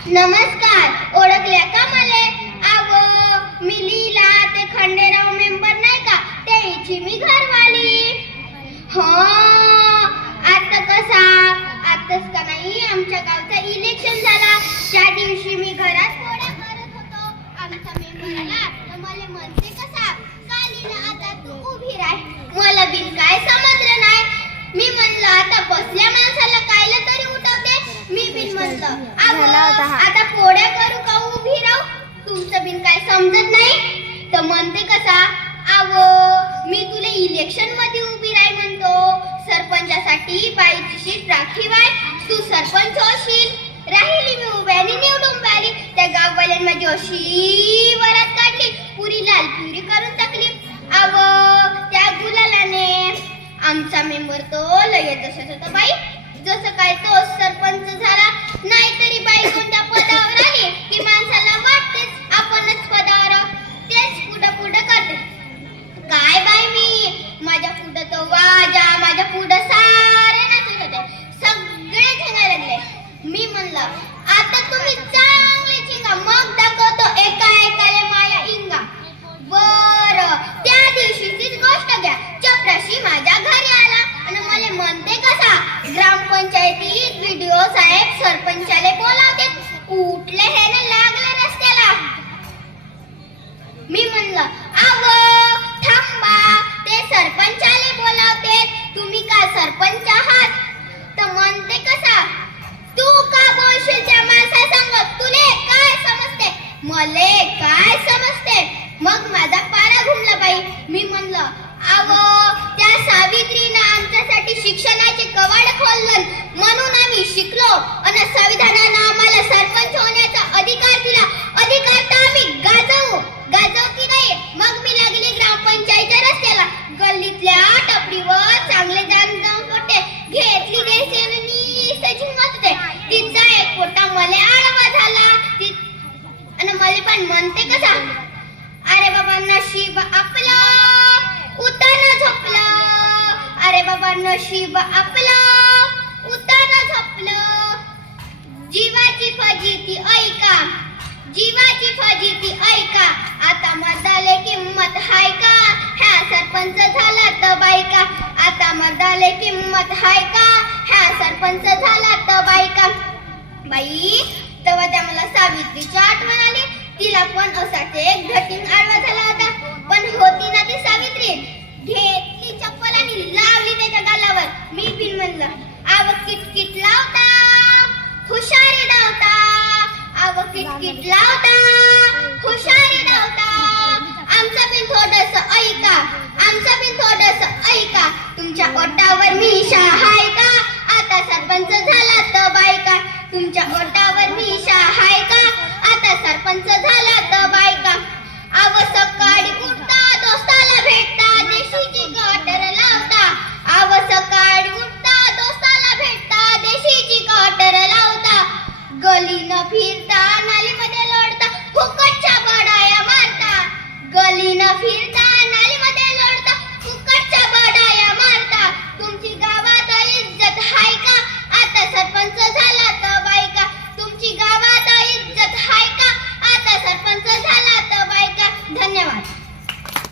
नमस्कार ओळखल्या का मले? आव मी लीला ते खंडेराव मेंबर नाही का? त्याची मी घरवाली. हो आता कसा? आताच का नाही आमच्या गावचा इलेक्शन झाला त्या दिवशी मी घरात पोळ्या करत होतो आमचा मेंबर आला तर मला म्हणते कसा का लीला आता तू उभी राह मला बिन काय समजलं नाही मी म्हणलं आता बसल्या माणसाला कायला तरी उठवते मी बिन म्हणलं "अगं, झाला होता हा. आता पोळ्या करू का उभी राहू? तुमचं बिन काय समजत नाही? तर म्हणते कसा आव मी तुला इलेक्शनमध्ये उभी राह म्हणतो. सरपंचासाठी बाईची सीट राखीव आहे तू सरपंच होशील. राहिली मी उभ्याने निवडून बारी त्या गाववाल्यान माझी अशी वरात काढली. पुरी लाल पिवरी करून टाकली. आव त्या गुलालाने आमचा मेंबर तो लय तसंच होता बाई. जसं काय तो मी आता तुम्ही चांगले चिंगा मग दाखवतो एका एकाले माया इंगा. बर. त्या दिवशीचीच गोष्ट घ्या. चपराशी माझ्या घरी आला. आणि मला म्हणते कसा ग्रामपंचायतीत व्हिडिओ साहेब सरपंचाले बोलावते. कुठले हे ना लागले रस्त्याला. मी म्हणलं आव थांबा. ते सरपंचाले बोलावते तुम्ही का सरपंच आहात? मले काय समजते? मग माझा पारा घुमला बाई. मी म्हणलं आव त्या सावित्रीनं आमच्यासाठी शिक्षणाची आणि पण म्हणते कसा अरे बाबा नशीब आपलं. उताना झोपलं. अरे बाबा नशीब आपलं. उताना झोपलं. जीवाची फजिती ऐका. जीवाची फजिती ऐका. आता मर्दाले किंमत हाय का? ह्या सरपंच झाला तर बायका. आता मर्दाले किंमत हाय का? ह्या सरपंच झाला तर बायका. बाई तेव्हा त्या मला सावित्रीची तिला पण असाच. एक घटिंग आडवा झाला होता पण होती ना ती सावित्री. घेतली चप्पल आणि लावली त्याच्या गालावर. मी बिन म्हणलं आव किटकिट लावता हुशारी धावता आव किटकिट लावता हुशारी धावता आमचा बिन थोडस ऐका आमचा बिन थोडस गलीन फिरता नालीमध्ये लढता फुकटच्या बडाया मारता. गलीन फिरता